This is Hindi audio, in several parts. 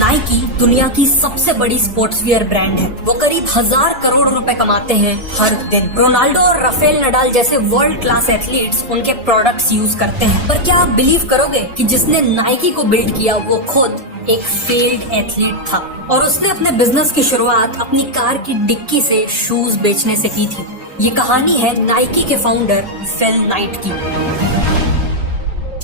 नाइकी दुनिया की सबसे बड़ी स्पोर्ट्सवियर ब्रांड है। वो करीब 1000 करोड़ रुपए कमाते हैं हर दिन। रोनाल्डो और राफेल नडाल जैसे वर्ल्ड क्लास एथलीट्स उनके प्रोडक्ट्स यूज करते हैं। पर क्या आप बिलीव करोगे कि जिसने नाइकी को बिल्ड किया वो खुद एक फेल्ड एथलीट था और उसने अपने बिजनेस की शुरुआत अपनी कार की डिक्की से शूज बेचने से की थी। ये कहानी है नाइकी के फाउंडर फिल नाइट की।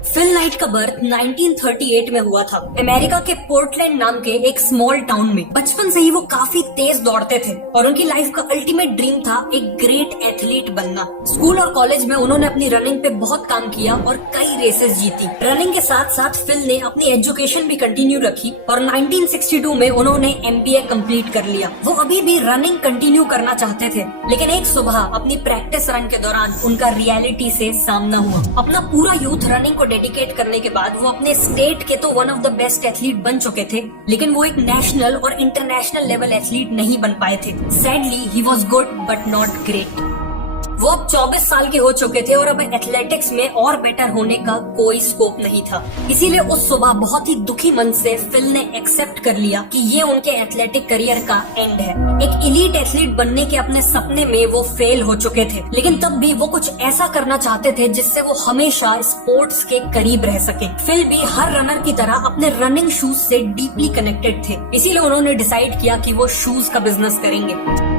फिल नाइट का बर्थ 1938 में हुआ था, अमेरिका के पोर्टलैंड नाम के एक स्मॉल टाउन में। बचपन से ही वो काफी तेज दौड़ते थे और उनकी लाइफ का अल्टीमेट ड्रीम था एक ग्रेट एथलीट बनना। स्कूल और कॉलेज में उन्होंने अपनी रनिंग पे बहुत काम किया और कई रेसेस जीती। रनिंग के साथ साथ फिल ने अपनी एजुकेशन भी कंटिन्यू रखी और 1962 में उन्होंने MBA कंप्लीट कर लिया। वो अभी भी रनिंग कंटिन्यू करना चाहते थे, लेकिन एक सुबह अपनी प्रैक्टिस रन के दौरान उनका रियलिटी से सामना हुआ। अपना पूरा यूथ रनिंग को डेडिकेट करने के बाद वो अपने स्टेट के तो one of the best athlete बन चुके थे, लेकिन वो एक नेशनल और इंटरनेशनल लेवल एथलीट नहीं बन पाए थे। Sadly he was good but not great. वो अब 24 साल के हो चुके थे और अब एथलेटिक्स में और बेटर होने का कोई स्कोप नहीं था। इसीलिए उस सुबह बहुत ही दुखी मन से फिल ने एक्सेप्ट कर लिया कि ये उनके एथलेटिक करियर का एंड है। एक एलीट एथलीट बनने के अपने सपने में वो फेल हो चुके थे, लेकिन तब भी वो कुछ ऐसा करना चाहते थे जिससे वो हमेशा स्पोर्ट्स के करीब रह सके। फिल भी हर रनर की तरह अपने रनिंग शूज से डीपली कनेक्टेड थे, इसीलिए उन्होंने डिसाइड किया कि वो शूज का बिजनेस करेंगे।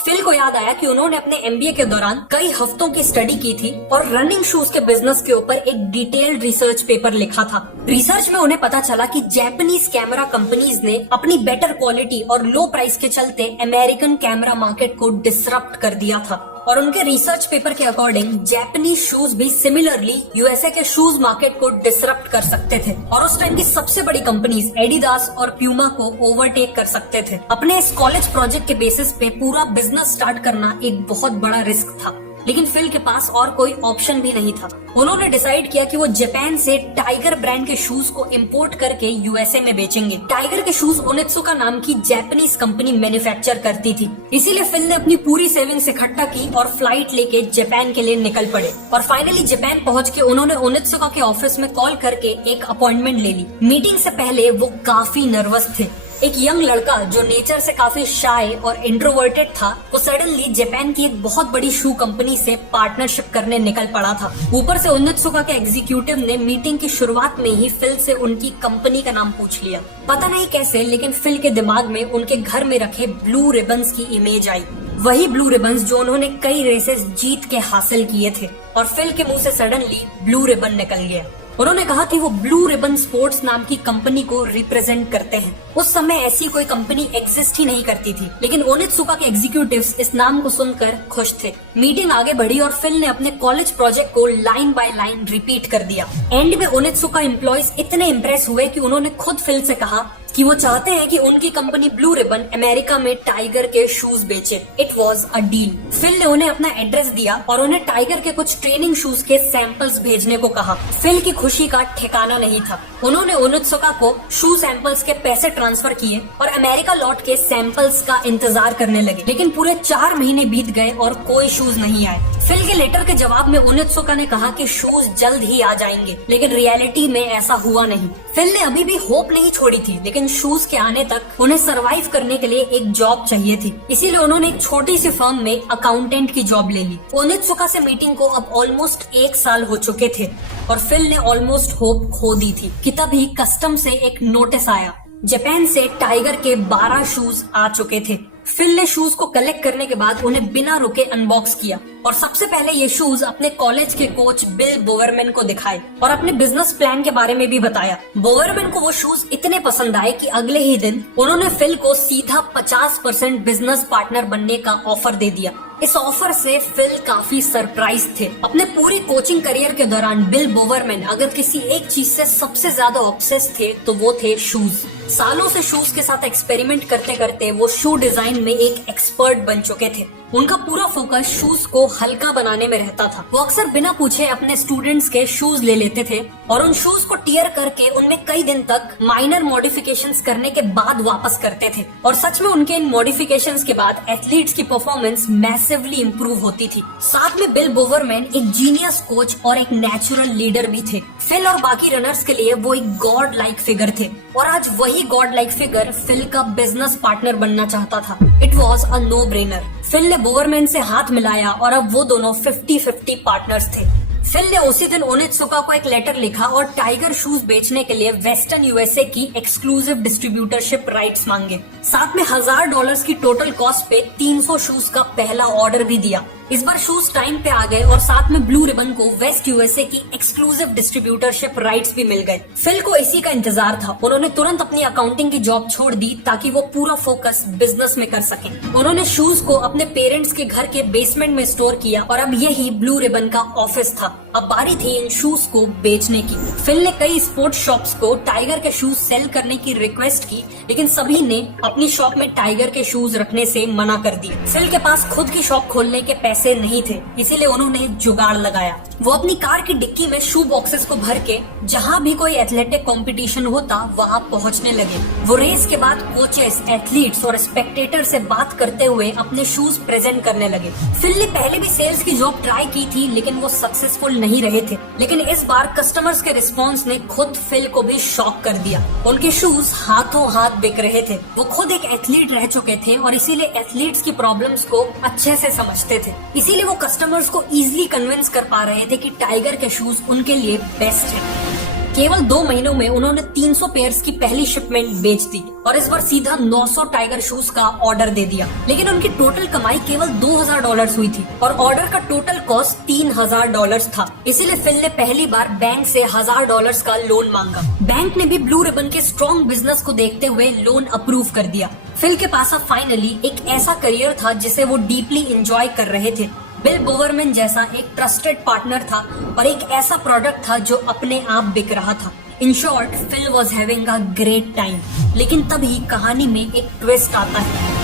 फिल को याद आया कि उन्होंने अपने MBA के दौरान कई हफ्तों की स्टडी की थी और रनिंग शूज के बिजनेस के ऊपर एक डिटेल्ड रिसर्च पेपर लिखा था। रिसर्च में उन्हें पता चला कि जापानीज कैमरा कंपनीज ने अपनी बेटर क्वालिटी और लो प्राइस के चलते अमेरिकन कैमरा मार्केट को डिसरप्ट कर दिया था और उनके रिसर्च पेपर के अकॉर्डिंग जापानीज शूज भी सिमिलरली USA के शूज मार्केट को डिसरप्ट कर सकते थे और उस टाइम की सबसे बड़ी कंपनीज एडिडास और प्यूमा को ओवरटेक कर सकते थे। अपने इस कॉलेज प्रोजेक्ट के बेसिस पे पूरा बिजनेस स्टार्ट करना एक बहुत बड़ा रिस्क था, लेकिन फिल के पास और कोई ऑप्शन भी नहीं था। उन्होंने डिसाइड किया कि वो जापान से टाइगर ब्रांड के शूज को इंपोर्ट करके USA में बेचेंगे। टाइगर के शूज ओनित्सुका नाम की जापानीज कंपनी मैन्युफैक्चर करती थी, इसीलिए फिल ने अपनी पूरी सेविंग्स इकट्ठा की और फ्लाइट लेके जापान के लिए निकल पड़े। और फाइनली जापान पहुंच के उन्होंने ओनित्सुका के ऑफिस में कॉल करके एक अपॉइंटमेंट ले ली। मीटिंग से पहले वो काफी नर्वस थे। एक यंग लड़का जो नेचर से काफी शाय और इंट्रोवर्टेड था, वो सडनली जापान की एक बहुत बड़ी शू कंपनी से पार्टनरशिप करने निकल पड़ा था। ऊपर से ओनित्सुका के एग्जीक्यूटिव ने मीटिंग की शुरुआत में ही फिल से उनकी कंपनी का नाम पूछ लिया। पता नहीं कैसे, लेकिन फिल के दिमाग में उनके घर में रखे ब्लू रिबन्स की इमेज आई। वही ब्लू रिबन्स जो उन्होंने कई रेसेस जीत के हासिल किए थे और फिल के मुंह से सडनली ब्लू रिबन निकल गया। उन्होंने कहा कि वो ब्लू रिबन स्पोर्ट्स नाम की कंपनी को रिप्रेजेंट करते हैं। उस समय ऐसी कोई कंपनी एग्जिस्ट ही नहीं करती थी, लेकिन ओनित्सुका के एग्जीक्यूटिव्स इस नाम को सुनकर खुश थे। मीटिंग आगे बढ़ी और फिल ने अपने कॉलेज प्रोजेक्ट को लाइन बाय लाइन रिपीट कर दिया। एंड में ओनित्सुका एम्प्लॉयज इतने इम्प्रेस हुए कि उन्होंने खुद फिल से कहा कि वो चाहते हैं कि उनकी कंपनी ब्लू रिबन अमेरिका में टाइगर के शूज बेचे। It was a deal. Phil ने उन्हें अपना एड्रेस दिया और उन्हें टाइगर के कुछ ट्रेनिंग शूज के सैंपल्स भेजने को कहा। फिल की खुशी का ठिकाना नहीं था। उन्होंने ओनित्सुका को शू सैंपल्स के पैसे ट्रांसफर किए और अमेरिका लौट के सैंपल्स का इंतजार करने लगे, लेकिन पूरे 4 महीने बीत गए और कोई शूज नहीं आए। फिल के लेटर के जवाब में ओनित्सुका ने कहा कि शूज जल्द ही आ जाएंगे, लेकिन रियलिटी में ऐसा हुआ नहीं। फिल ने अभी भी होप नहीं छोड़ी थी, लेकिन शूज के आने तक उन्हें सरवाइव करने के लिए एक जॉब चाहिए थी, इसीलिए उन्होंने एक छोटी सी फर्म में अकाउंटेंट की जॉब ले ली। ओनित्सुका से मीटिंग को अब ऑलमोस्ट 1 साल हो चुके थे और फिल ने ऑलमोस्ट होप खो दी थी कि तभी कस्टम से एक नोटिस आया। जापान से टाइगर के 12 शूज आ चुके थे। फिल ने शूज को कलेक्ट करने के बाद उन्हें बिना रुके अनबॉक्स किया और सबसे पहले ये शूज अपने कॉलेज के कोच बिल बोवरमैन को दिखाए और अपने बिजनेस प्लान के बारे में भी बताया। बोवरमैन को वो शूज इतने पसंद आए कि अगले ही दिन उन्होंने फिल को सीधा 50% बिजनेस पार्टनर बनने का ऑफर दे दिया। इस ऑफर से फिल काफी सरप्राइज थे। अपने पूरी कोचिंग करियर के दौरान बिल बोवरमैन अगर किसी एक चीज से सबसे ज्यादा ऑब्सेस थे तो वो थे शूज। सालों से शूज के साथ एक्सपेरिमेंट करते करते वो शू डिजाइन में एक एक्सपर्ट बन चुके थे। उनका पूरा फोकस शूज को हल्का बनाने में रहता था। वो अक्सर बिना पूछे अपने स्टूडेंट्स के शूज ले लेते थे और उन शूज को टियर करके उनमें कई दिन तक माइनर मॉडिफिकेशंस करने के बाद वापस करते थे। और सच में उनके इन मॉडिफिकेशंस के बाद एथलीट्स की परफॉर्मेंस मैसिवली इंप्रूव होती थी। साथ में बिल बोवरमैन एक जीनियस कोच और एक नेचुरल लीडर भी थे। फिल और बाकी रनर्स के लिए वो एक गॉड लाइक फिगर थे और आज वही गॉड लाइक फिगर फिल का बिजनेस पार्टनर बनना चाहता था। It was a no brainer. Phil ने बोवरमैन से हाथ मिलाया और अब वो दोनों 50-50 पार्टनर्स थे। फिल ने उसी दिन ओनित्सुका को एक लेटर लिखा और टाइगर शूज बेचने के लिए वेस्टर्न यूएसए की एक्सक्लूसिव डिस्ट्रीब्यूटरशिप राइट्स मांगे। साथ में $1000 की टोटल कॉस्ट पे 300 शूज का पहला ऑर्डर भी दिया। इस बार शूज टाइम पे आ गए और साथ में ब्लू रिबन को वेस्ट यूएसए की एक्सक्लूसिव डिस्ट्रीब्यूटरशिप राइट्स भी मिल गए। फिल को इसी का इंतजार था। उन्होंने तुरंत अपनी अकाउंटिंग की जॉब छोड़ दी ताकि वो पूरा फोकस बिजनेस में कर सकें। उन्होंने शूज को अपने पेरेंट्स के घर के बेसमेंट में स्टोर किया और अब यही ब्लू रिबन का ऑफिस था। अब बारी थी इन शूज को बेचने की। फिल ने कई स्पोर्ट्स शॉप्स को टाइगर के शूज सेल करने की रिक्वेस्ट की, लेकिन सभी ने अपनी शॉप में टाइगर के शूज रखने से मना कर दिया। फिल के पास खुद की शॉप खोलने के पैसे नहीं थे, इसीलिए उन्होंने जुगाड़ लगाया। वो अपनी कार की डिक्की में शू बॉक्सेस को भर के जहाँ भी कोई एथलेटिक कंपटीशन होता वहाँ पहुँचने लगे। वो रेस के बाद कोचेस, एथलीट्स और स्पेक्टेटर से बात करते हुए अपने शूज प्रेजेंट करने लगे। फिल ने पहले भी सेल्स की जॉब ट्राई की थी, लेकिन वो सक्सेसफुल नहीं रहे थे। लेकिन इस बार कस्टमर्स के रिस्पॉन्स ने खुद फिल को भी शॉक कर दिया। उनके शूज हाथों हाथ बिक रहे थे। वो खुद एक एथलीट रह चुके थे और इसीलिए एथलीट्स की प्रॉब्लम्स को अच्छे से समझते थे। इसीलिए वो कस्टमर्स को इजीली कन्विंस कर पा रहे थे कि टाइगर के शूज उनके लिए बेस्ट है। केवल 2 महीनों में उन्होंने 300 पेयर्स की पहली शिपमेंट बेच दी और इस बार सीधा 900 टाइगर शूज का ऑर्डर दे दिया। लेकिन उनकी टोटल कमाई केवल $2000 हुई थी और ऑर्डर का टोटल कॉस्ट $3000 था। इसीलिए फिल ने पहली बार बैंक से $1000 का लोन मांगा। बैंक ने भी ब्लू रिबन के स्ट्रॉन्ग बिजनेस को देखते हुए लोन अप्रूव कर दिया। फिल के पास अब फाइनली एक ऐसा करियर था जिसे वो डीपली एंजॉय कर रहे थे। बिल बोवरमैन जैसा एक ट्रस्टेड पार्टनर था और एक ऐसा प्रोडक्ट था जो अपने आप बिक रहा था। In short, Phil was having a great time. लेकिन तभी कहानी में एक ट्विस्ट आता है।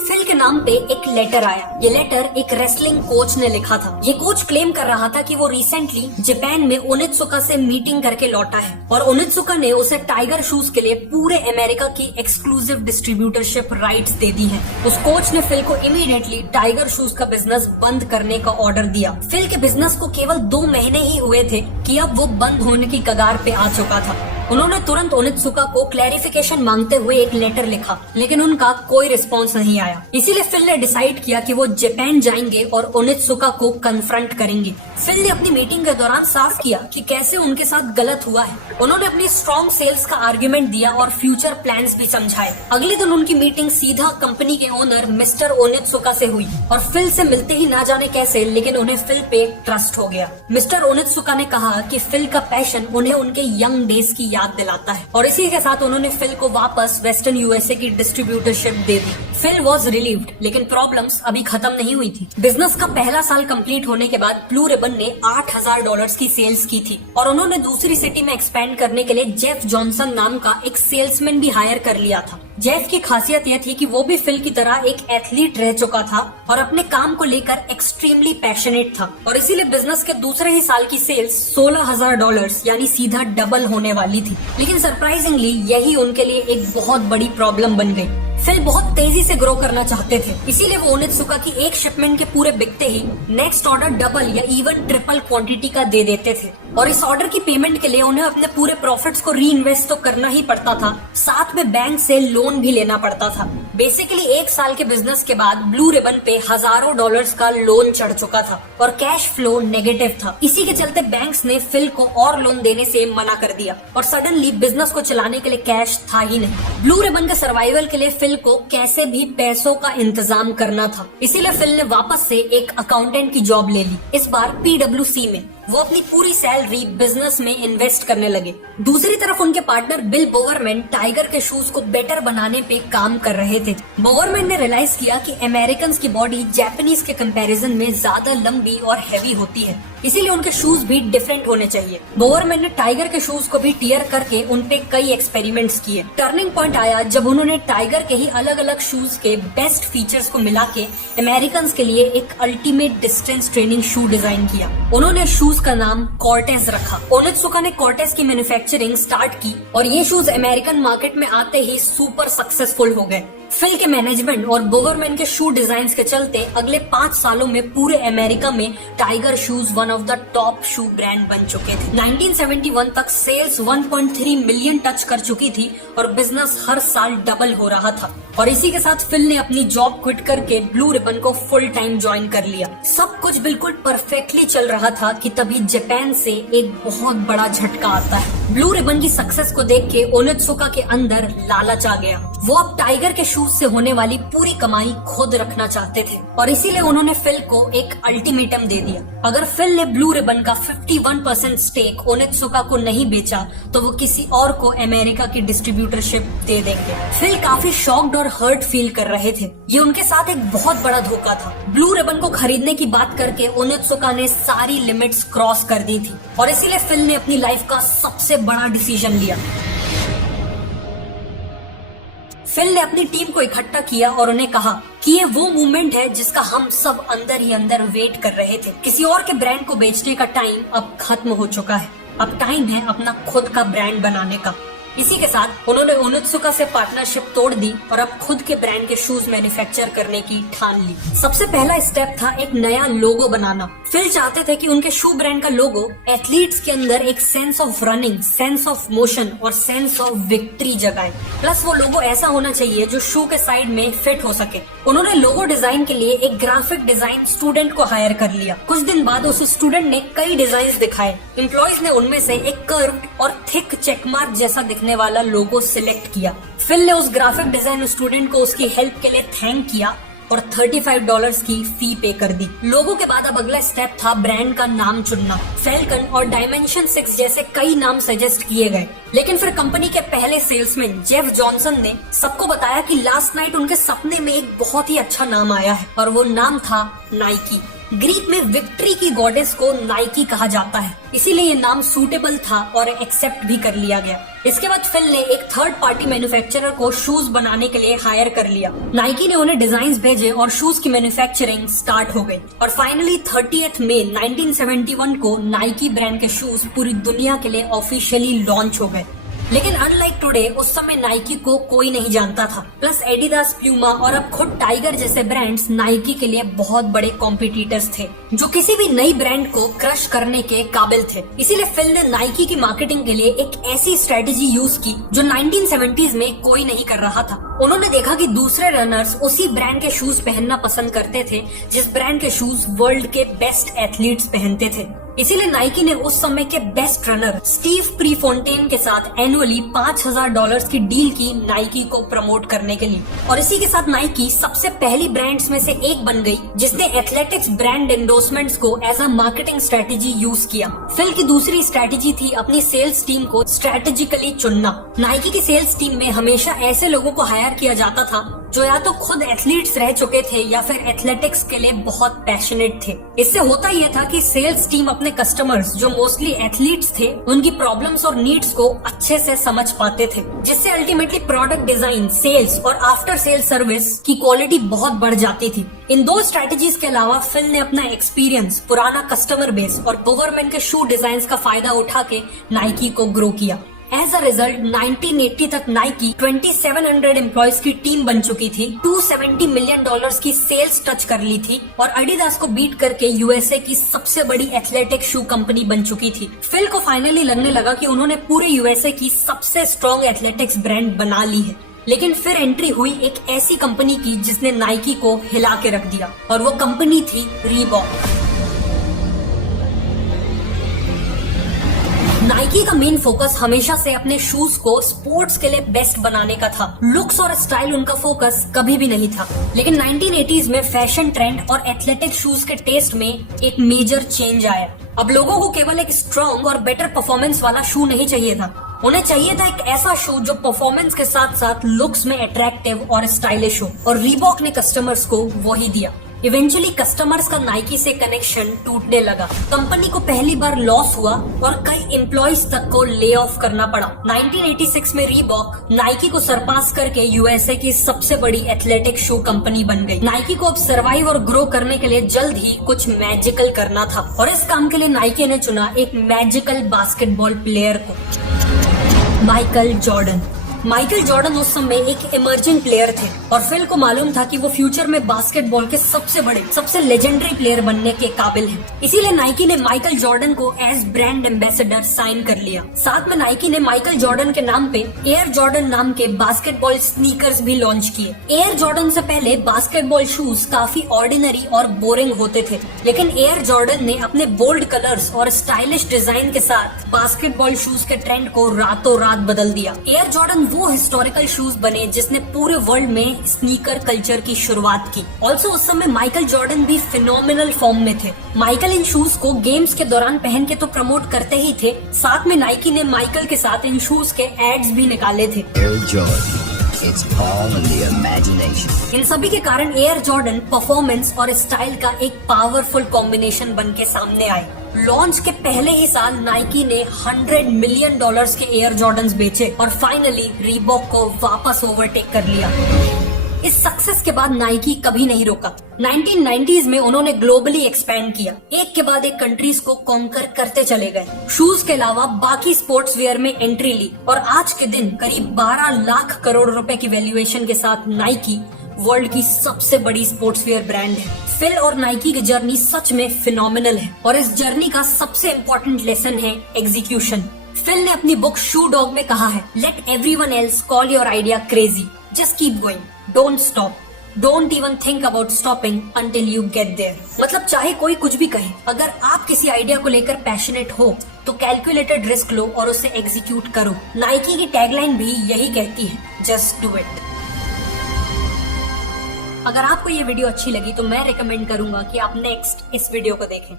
फिल के नाम पे एक लेटर आया। ये लेटर एक रेसलिंग कोच ने लिखा था। ये कोच क्लेम कर रहा था कि वो रिसेंटली जापान में ओनित्सुका से मीटिंग करके लौटा है और ओनित्सुका ने उसे टाइगर शूज के लिए पूरे अमेरिका की एक्सक्लूसिव डिस्ट्रीब्यूटरशिप राइट्स दे दी है। उस कोच ने फिल को इमीडिएटली टाइगर शूज का बिजनेस बंद करने का ऑर्डर दिया। फिल के बिजनेस को केवल 2 महीने ही हुए थे कि अब वो बंद होने की कगार पे आ चुका था। उन्होंने तुरंत ओनित्सुका को क्लैरिफिकेशन मांगते हुए एक लेटर लिखा, लेकिन उनका कोई रिस्पॉन्स नहीं आया। इसीलिए फिल ने डिसाइड किया कि वो जापान जाएंगे और ओनित्सुका को कन्फ्रंट करेंगे। फिल ने अपनी मीटिंग के दौरान साफ किया कि कैसे उनके साथ गलत हुआ है। उन्होंने अपनी स्ट्रॉन्ग सेल्स का आर्ग्यूमेंट दिया और फ्यूचर प्लान्स भी समझाए। अगले दिन उनकी मीटिंग सीधा कंपनी के ओनर मिस्टर ओनित्सुका से हुई और फिल से मिलते ही ना जाने कैसे, लेकिन उन्हें फिल पे ट्रस्ट हो गया। मिस्टर ओनित्सुका ने कहा कि फिल का पैशन उन्हें उनके यंग डेज की याद दिलाता है और इसी के साथ उन्होंने फिल को वापस वेस्टर्न यूएसए की डिस्ट्रीब्यूटरशिप दे दी। फिल वॉज रिलीव्ड, लेकिन प्रॉब्लम्स अभी खत्म नहीं हुई थी। बिजनेस का पहला साल कंप्लीट होने के बाद ब्लू रिबन ने $8000 की सेल्स की थी और उन्होंने दूसरी सिटी में एक्सपेंड करने के लिए जेफ जॉनसन नाम का एक सेल्समैन भी हायर कर लिया था। जेफ की खासियत यह थी कि वो भी फिल की तरह एक एथलीट रह चुका था और अपने काम को लेकर एक्सट्रीमली पैशनेट था और इसीलिए बिजनेस के दूसरे ही साल की सेल्स $16000 यानी सीधा डबल होने वाली थी। लेकिन सरप्राइजिंगली यही उनके लिए एक बहुत बड़ी प्रॉब्लम बन गई। फिल बहुत तेजी से ग्रो करना चाहते थे, इसीलिए वो ओनित्सुका की एक शिपमेंट के पूरे बिकते ही नेक्स्ट ऑर्डर डबल या इवन ट्रिपल क्वांटिटी का दे देते थे और इस ऑर्डर की पेमेंट के लिए उन्हें अपने पूरे प्रॉफिट्स को री इन्वेस्ट तो करना ही पड़ता था, साथ में बैंक से लोन भी लेना पड़ता था। बेसिकली 1 साल के बिजनेस के बाद ब्लू रिबन पे हजारों डॉलर्स का लोन चढ़ चुका था और कैश फ्लो नेगेटिव था। इसी के चलते बैंक्स ने फिल को और लोन देने से मना कर दिया और सडनली बिजनेस को चलाने के लिए कैश था ही नहीं। ब्लू रिबन के सर्वाइवल के लिए फिल को कैसे भी पैसों का इंतजाम करना था, इसीलिए फिल ने वापस से एक अकाउंटेंट की जॉब ले ली, इस बार PwC में। वो अपनी पूरी सैलरी बिजनेस में इन्वेस्ट करने लगे। दूसरी तरफ उनके पार्टनर बिल बोवरमैन टाइगर के शूज को बेटर बनाने पे काम कर रहे थे। बोवरमैन ने रियलाइज किया कि अमेरिकन्स की बॉडी जापानीज के कंपैरिजन में ज्यादा लंबी और हैवी होती है इसीलिए उनके शूज भी डिफरेंट होने चाहिए। बोवरमैन ने टाइगर के शूज को भी टियर करके उन पे कई एक्सपेरिमेंट्स किए। टर्निंग पॉइंट आया जब उन्होंने टाइगर के ही अलग अलग शूज के बेस्ट फीचर्स को मिला के अमेरिकन के लिए एक अल्टीमेट डिस्टेंस ट्रेनिंग शू डिजाइन किया। उन्होंने शूज का नाम कॉर्टेज रखा। ओनित्सुका ने कॉर्टेज की मैन्युफैक्चरिंग स्टार्ट की और ये शूज अमेरिकन मार्केट में आते ही सुपर सक्सेसफुल हो गए। फिल के मैनेजमेंट और बोवरमैन के शू डिजाइन के चलते अगले 5 सालों में पूरे अमेरिका में tiger shoes one of the top shoe brand बन चुके थे। 1971 तक सेल्स 1.3 मिलियन टच कर चुकी थी और बिजनेस हर साल डबल हो रहा था। और इसी के साथ फिल ने अपनी जॉब क्विट करके ब्लू रिबन को फुल टाइम ज्वाइन कर लिया। सब कुछ बिल्कुल परफेक्टली चल रहा था कि तभी जापान से एक बहुत बड़ा झटका आता है। ब्लू रिबन की सक्सेस को देख के ओनित्सुका के अंदर लालच आ गया। वो अब टाइगर के शूज से होने वाली पूरी कमाई खुद रखना चाहते थे और इसीलिए उन्होंने फिल को एक अल्टीमेटम दे दिया। अगर फिल ने ब्लू रिबन का 51% स्टेक ओनित्सुका को नहीं बेचा तो वो किसी और को अमेरिका की डिस्ट्रीब्यूटरशिप दे देंगे। फिल काफी शॉक्ड और हर्ट फील कर रहे थे। ये उनके साथ एक बहुत बड़ा धोखा था। ब्लू रिबन को खरीदने की बात करके ओनित्सुका ने सारी लिमिट्स क्रॉस कर दी थी और इसीलिए फिल ने अपनी लाइफ का सबसे बड़ा डिसीजन लिया। फिल ने अपनी टीम को इकट्ठा किया और उन्हें कहा कि ये वो मूवमेंट है जिसका हम सब अंदर ही अंदर वेट कर रहे थे। किसी और के ब्रांड को बेचने का टाइम अब खत्म हो चुका है। अब टाइम है अपना खुद का ब्रांड बनाने का। इसी के साथ उन्होंने ओनित्सुका से पार्टनरशिप तोड़ दी और अब खुद के ब्रांड के शूज मैन्युफैक्चर करने की ठान ली। सबसे पहला स्टेप था एक नया लोगो बनाना। फिल चाहते थे कि उनके शू ब्रांड का लोगो एथलीट्स के अंदर एक sense of running, sense of motion और सेंस ऑफ विक्ट्री जगाए। प्लस वो लोगो ऐसा होना चाहिए जो शू के साइड में फिट हो सके। उन्होंने लोगो डिजाइन के लिए एक ग्राफिक डिजाइन स्टूडेंट को हायर कर लिया। कुछ दिन बाद उस स्टूडेंट ने कई डिजाइन दिखाए। एम्प्लॉयज ने उनमें से एक कर्व्ड और थिक चेकमार्क जैसा दिखने वाला लोगो सिलेक्ट किया। फिल ने उस ग्राफिक डिजाइन स्टूडेंट को उसकी हेल्प के लिए थैंक किया और $35 की फी पे कर दी। लोगों के बाद अब अगला स्टेप था ब्रांड का नाम चुनना। फैल्कन और डायमेंशन 6 जैसे कई नाम सजेस्ट किए गए, लेकिन फिर कंपनी के पहले सेल्समैन जेफ जॉनसन ने सबको बताया कि लास्ट नाइट उनके सपने में एक बहुत ही अच्छा नाम आया है और वो नाम था नाइकी। ग्रीक में विक्ट्री की गॉडेस को नाइकी कहा जाता है, इसीलिए ये नाम सूटेबल था और एक्सेप्ट भी कर लिया गया। इसके बाद फिल ने एक थर्ड पार्टी मैन्युफैक्चरर को शूज बनाने के लिए हायर कर लिया। नाइकी ने उन्हें डिजाइन्स भेजे और शूज की मैन्युफैक्चरिंग स्टार्ट हो गई और फाइनली 30 मई 1971 को नाइकी ब्रांड के शूज पूरी दुनिया के लिए ऑफिशियली लॉन्च हो गए। लेकिन अनलाइक टुडे उस समय नाइकी को कोई नहीं जानता था। प्लस एडिडास, प्यूमा और अब खुद टाइगर जैसे ब्रांड्स नाइकी के लिए बहुत बड़े कॉम्पिटिटर्स थे जो किसी भी नई ब्रांड को क्रश करने के काबिल थे। इसीलिए फिल ने नाइकी की मार्केटिंग के लिए एक ऐसी स्ट्रेटेजी यूज की जो 1970s में कोई नहीं कर रहा था। उन्होंने देखा कि दूसरे रनर्स उसी ब्रांड के शूज पहनना पसंद करते थे जिस ब्रांड के शूज वर्ल्ड के बेस्ट एथलीट्स पहनते थे। इसीलिए नाइकी ने उस समय के बेस्ट रनर स्टीव प्रीफोंटेन के साथ एनुअली $5000 की डील की नाइकी को प्रमोट करने के लिए। और इसी के साथ नाइकी सबसे पहली ब्रांड्स में से एक बन गई जिसने एथलेटिक्स ब्रांड एंडोर्समेंट्स को as a marketing strategy use किया। फिल की दूसरी स्ट्रेटेजी थी अपनी सेल्स टीम को स्ट्रेटेजिकली चुनना। नाइकी की सेल्स टीम में हमेशा ऐसे लोगों को हायर किया जाता था जो या तो खुद एथलीट्स रह चुके थे या फिर एथलेटिक्स के लिए बहुत पैशनेट थे। इससे होता यह था कि सेल्स टीम अपने कस्टमर्स जो मोस्टली एथलीट्स थे उनकी प्रॉब्लम्स और नीड्स को अच्छे से समझ पाते थे, जिससे अल्टीमेटली प्रोडक्ट डिजाइन, सेल्स और आफ्टर सेल सर्विस की क्वालिटी बहुत बढ़ जाती थी। इन दो स्ट्रेटेजीज के अलावा फिल ने अपना एक्सपीरियंस, पुराना कस्टमर बेस और बोवरमैन के शू डिजाइन का फायदा उठा के नाइकी को ग्रो किया। एज अ रिजल्ट 1980 तक नाइकी 2700 एम्प्लॉयज की टीम बन चुकी थी, $270 मिलियन की सेल्स टच कर ली थी और एडिडास को बीट करके यूएसए की सबसे बड़ी एथलेटिक शू कंपनी बन चुकी थी। फिल को फाइनली लगने लगा कि उन्होंने पूरे यूएसए की सबसे स्ट्रॉन्ग एथलेटिक्स ब्रांड बना ली है। लेकिन फिर एंट्री हुई एक ऐसी कंपनी की जिसने नाइकी को हिला के रख दिया और वो कंपनी थी रीबॉक। नाइकी का मेन फोकस हमेशा से अपने शूज को स्पोर्ट्स के लिए बेस्ट बनाने का था। लुक्स और स्टाइल उनका फोकस कभी भी नहीं था। लेकिन 1980s में फैशन ट्रेंड और एथलेटिक शूज के टेस्ट में एक मेजर चेंज आया। अब लोगों को केवल एक स्ट्रॉन्ग और बेटर परफॉर्मेंस वाला शू नहीं चाहिए था, उन्हें चाहिए था एक ऐसा शू जो परफॉर्मेंस के साथ साथ लुक्स में अट्रैक्टिव और स्टाइलिश हो, और रीबॉक ने कस्टमर्स को वही दिया। इवेंचुअली कस्टमर्स का नाइकी से कनेक्शन टूटने लगा। कंपनी को पहली बार लॉस हुआ और कई एम्प्लॉइज तक को ले ऑफ करना पड़ा। 1986 में रीबॉक नाइकी को सरपास करके यूएसए की सबसे बड़ी एथलेटिक शू कंपनी बन गई। नाइकी को अब सर्वाइव और ग्रो करने के लिए जल्द ही कुछ मैजिकल करना था और इस काम के लिए नाइकी ने चुना एक मैजिकल बास्केटबॉल प्लेयर को, माइकल जॉर्डन। माइकल जॉर्डन उस समय एक इमर्जिंग प्लेयर थे और फिल को मालूम था कि वो फ्यूचर में बास्केटबॉल के सबसे बड़े, सबसे लेजेंडरी प्लेयर बनने के काबिल हैं। इसीलिए नाइकी ने माइकल जॉर्डन को एज ब्रांड एम्बेसडर साइन कर लिया। साथ में नाइकी ने माइकल जॉर्डन के नाम पे एयर जॉर्डन नाम के बास्केटबॉल स्नीकर्स भी लॉन्च किए। एयर जॉर्डन से पहले बास्केटबॉल शूज काफी ऑर्डिनरी और बोरिंग होते थे, लेकिन एयर जॉर्डन ने अपने बोल्ड कलर्स और स्टाइलिश डिजाइन के साथ बास्केटबॉल शूज के ट्रेंड को रातों रात बदल दिया। एयर जॉर्डन वो हिस्टोरिकल शूज बने जिसने पूरे वर्ल्ड में स्नीकर कल्चर की शुरुआत की। ऑल्सो उस समय माइकल जॉर्डन भी फिनोमिनल फॉर्म में थे। माइकल इन शूज को गेम्स के दौरान पहन के तो प्रमोट करते ही थे, साथ में नाइकी ने माइकल के साथ इन शूज के एड्स भी निकाले थे। It's all in the imagination. इन सभी के कारण एयर जॉर्डन परफॉर्मेंस और स्टाइल का एक पावरफुल कॉम्बिनेशन बन के सामने आए। लॉन्च के पहले ही साल नाइकी ने $100 मिलियन के एयर जॉर्डन्स बेचे और फाइनली रीबॉक को वापस ओवरटेक कर लिया। इस सक्सेस के बाद नाइकी कभी नहीं रोका। 1990s में उन्होंने ग्लोबली एक्सपैंड किया, एक के बाद एक कंट्रीज को कॉन्कर करते चले गए। शूज के अलावा बाकी स्पोर्ट्स वेयर में एंट्री ली और आज के दिन करीब 12 लाख करोड़ रुपए की वैल्यूएशन के साथ नाइकी वर्ल्ड की सबसे बड़ी स्पोर्ट्स वेयर ब्रांड है। फिल और नाइकी की जर्नी सच में फिनोमिनल है और इस जर्नी का सबसे इम्पोर्टेंट लेसन है एग्जीक्यूशन। फिल ने अपनी बुक शू डॉग में कहा है, let everyone else call your idea crazy, just keep going, don't stop, don't even think about stopping until you get there. मतलब चाहे कोई कुछ भी कहे, अगर आप किसी आइडिया को लेकर पैशनेट हो तो कैलकुलेटेड रिस्क लो और उसे एग्जीक्यूट करो। नाइकी की टैगलाइन भी यही कहती है, जस्ट डू इट। अगर आपको ये वीडियो अच्छी लगी तो मैं रिकमेंड करूंगा कि आप नेक्स्ट इस वीडियो को देखें।